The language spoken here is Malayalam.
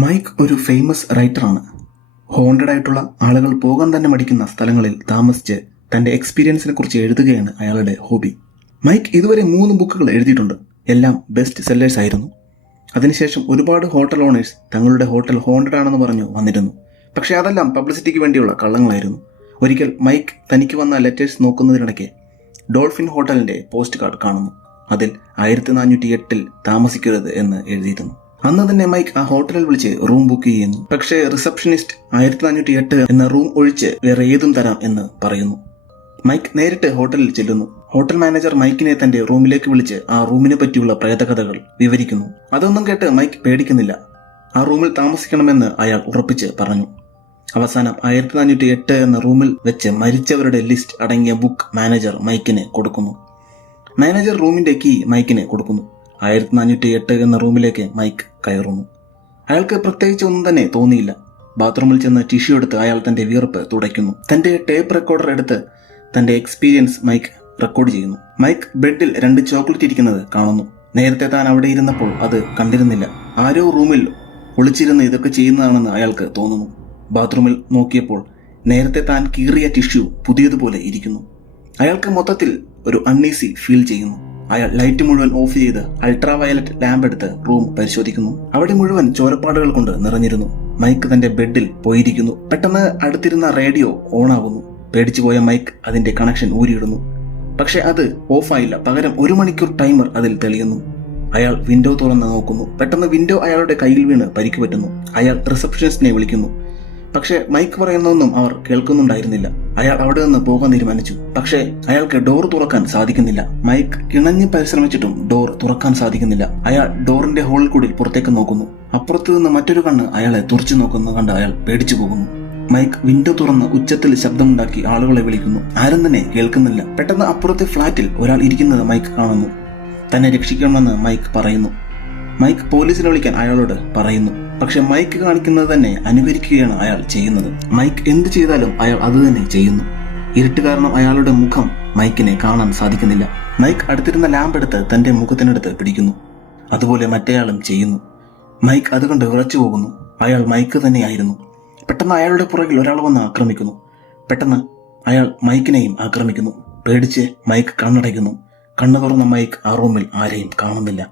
മൈക്ക് ഒരു ഫേമസ് റൈറ്ററാണ്. ഹോണ്ടഡ് ആയിട്ടുള്ള ആളുകൾ പോകാൻ തന്നെ മടിക്കുന്ന സ്ഥലങ്ങളിൽ താമസിച്ച് തൻ്റെ എക്സ്പീരിയൻസിനെ കുറിച്ച് എഴുതുകയാണ് അയാളുടെ ഹോബി. മൈക്ക് ഇതുവരെ 3 ബുക്കുകൾ എഴുതിയിട്ടുണ്ട്. എല്ലാം ബെസ്റ്റ് സെല്ലേഴ്സ് ആയിരുന്നു. അതിനുശേഷം ഒരുപാട് ഹോട്ടൽ ഓണേഴ്സ് തങ്ങളുടെ ഹോട്ടൽ ഹോണ്ടഡ് ആണെന്ന് പറഞ്ഞു വന്നിരുന്നു. പക്ഷേ അതെല്ലാം പബ്ലിസിറ്റിക്ക് വേണ്ടിയുള്ള കള്ളങ്ങളായിരുന്നു. ഒരിക്കൽ മൈക്ക് തനിക്ക് വന്ന ലെറ്റേഴ്സ് നോക്കുന്നതിനിടയ്ക്ക് ഡോൾഫിൻ ഹോട്ടലിൻ്റെ പോസ്റ്റ് കാർഡ് കാണുന്നു. അതിൽ 1408 താമസിക്കരുത് എന്ന് എഴുതിയിരുന്നു. അന്ന് തന്നെ മൈക്ക് ആ ഹോട്ടലിൽ വിളിച്ച് റൂം ബുക്ക് ചെയ്യുന്നു. പക്ഷേ റിസപ്ഷനിസ്റ്റ് 1408 എന്ന റൂം ഒഴിച്ച് വേറെ ഏതും തരാം എന്ന് പറയുന്നു. മൈക്ക് നേരിട്ട് ഹോട്ടലിൽ ചെല്ലുന്നു. ഹോട്ടൽ മാനേജർ മൈക്കിനെ തന്റെ റൂമിലേക്ക് വിളിച്ച് ആ റൂമിനെ പറ്റിയുള്ള പ്രേതകഥകൾ വിവരിക്കുന്നു. അതൊന്നും കേട്ട് മൈക്ക് പേടിക്കുന്നില്ല. ആ റൂമിൽ താമസിക്കണമെന്ന് അയാൾ ഉറപ്പിച്ച് പറഞ്ഞു. അവസാനം 1408 എന്ന റൂമിൽ വെച്ച് മരിച്ചവരുടെ ലിസ്റ്റ് അടങ്ങിയ ബുക്ക് മാനേജർ മൈക്കിന് കൊടുക്കുന്നു. മാനേജർ റൂമിന്റെ കീ മൈക്കിന് കൊടുക്കുന്നു. 1408 എന്ന റൂമിലേക്ക് മൈക്ക് കയറുന്നു. അയാൾക്ക് പ്രത്യേകിച്ച് ഒന്നും തന്നെ തോന്നിയില്ല. ബാത്റൂമിൽ ചെന്ന് ടിഷ്യൂ എടുത്ത് അയാൾ തന്റെ വിയർപ്പ് തുടയ്ക്കുന്നു. തന്റെ ടേപ്പ് റെക്കോർഡർ എടുത്ത് തന്റെ എക്സ്പീരിയൻസ് മൈക്ക് റെക്കോർഡ് ചെയ്യുന്നു. മൈക്ക് ബെഡിൽ 2 ചോക്ലേറ്റ് ഇരിക്കുന്നത് കാണുന്നു. നേരത്തെ താൻ അവിടെ ഇരുന്നപ്പോൾ അത് കണ്ടിരുന്നില്ല. ആരോ റൂമിൽ ഒളിച്ചിരുന്ന് ഇതൊക്കെ ചെയ്യുന്നതാണെന്ന് അയാൾക്ക് തോന്നുന്നു. ബാത്റൂമിൽ നോക്കിയപ്പോൾ നേരത്തെ താൻ കീറിയ ടിഷ്യൂ പുതിയതുപോലെ ഇരിക്കുന്നു. അയാൾക്ക് മൊത്തത്തിൽ ഒരു അൺഈസി ഫീൽ ചെയ്യുന്നു. അയാൾ ലൈറ്റ് മുഴുവൻ ഓഫ് ചെയ്ത് അൾട്രാ വയലറ്റ് ലാമ്പ് എടുത്ത് റൂം പരിശോധിക്കുന്നു. അവിടെ മുഴുവൻ ചോരപ്പാടുകൾ കൊണ്ട് നിറഞ്ഞിരുന്നു. മൈക്ക് തന്റെ ബെഡിൽ പോയിരിക്കുന്നു. പെട്ടെന്ന് അടുത്തിരുന്ന റേഡിയോ ഓണാകുന്നു. പേടിച്ചു പോയ മൈക്ക് അതിന്റെ കണക്ഷൻ ഊരിയിടുന്നു. പക്ഷെ അത് ഓഫായില്ല. പകരം 1 മണിക്കൂർ ടൈമർ അതിൽ തെളിയുന്നു. അയാൾ വിൻഡോ തുറന്ന് നോക്കുന്നു. പെട്ടെന്ന് വിൻഡോ അയാളുടെ കയ്യിൽ വീണ് പരിക്ക് പറ്റുന്നു. അയാൾ റിസപ്ഷനിസ്റ്റിനെ വിളിക്കുന്നു. പക്ഷെ മൈക്ക് പറയുന്നൊന്നും അവർ കേൾക്കുന്നുണ്ടായിരുന്നില്ല. അയാൾ അവിടെ നിന്ന് പോകാൻ തീരുമാനിച്ചു. പക്ഷേ അയാൾക്ക് ഡോർ തുറക്കാൻ സാധിക്കുന്നില്ല. മൈക്ക് കിണഞ്ഞ് പരിശ്രമിച്ചിട്ടും ഡോർ തുറക്കാൻ സാധിക്കുന്നില്ല. അയാൾ ഡോറിന്റെ ഹോളിൽ കൂടി പുറത്തേക്ക് നോക്കുന്നു. അപ്പുറത്തു നിന്ന് മറ്റൊരു കണ്ണ് അയാളെ തുറച്ചു നോക്കുന്നത് കണ്ട് അയാൾ പേടിച്ചു പോകുന്നു. മൈക്ക് വിൻഡോ തുറന്ന് ഉച്ചത്തിൽ ശബ്ദമുണ്ടാക്കി ആളുകളെ വിളിക്കുന്നു. ആരും തന്നെ കേൾക്കുന്നില്ല. പെട്ടെന്ന് അപ്പുറത്തെ ഫ്ലാറ്റിൽ ഒരാൾ ഇരിക്കുന്നത് മൈക്ക് കാണുന്നു. തന്നെ രക്ഷിക്കണമെന്ന് മൈക്ക് പറയുന്നു. മൈക്ക് പോലീസിനെ വിളിക്കാൻ അയാളോട് പറയുന്നു. പക്ഷെ മൈക്ക് കാണിക്കുന്നത് തന്നെ അനുകരിക്കുകയാണ് അയാൾ ചെയ്യുന്നത്. മൈക്ക് എന്ത് ചെയ്താലും അയാൾ അത് തന്നെ ചെയ്യുന്നു. ഇരുട്ട് കാരണം അയാളുടെ മുഖം മൈക്കിനെ കാണാൻ സാധിക്കുന്നില്ല. മൈക്ക് അടുത്തിരുന്ന ലാമ്പ് എടുത്ത് തന്റെ മുഖത്തിനടുത്ത് പിടിക്കുന്നു. അതുപോലെ മറ്റേയാളും ചെയ്യുന്നു. മൈക്ക് അതുകൊണ്ട് വിറച്ചു പോകുന്നു. അയാൾ മൈക്ക് തന്നെയായിരുന്നു. പെട്ടെന്ന് അയാളുടെ പുറകിൽ ഒരാൾ വന്ന് ആക്രമിക്കുന്നു. പെട്ടെന്ന് അയാൾ മൈക്കിനെയും ആക്രമിക്കുന്നു. പേടിച്ച് മൈക്ക് കണ്ണടയ്ക്കുന്നു. കണ്ണു തുറന്ന മൈക്ക് ആ റൂമിൽ ആരെയും കാണുന്നില്ല.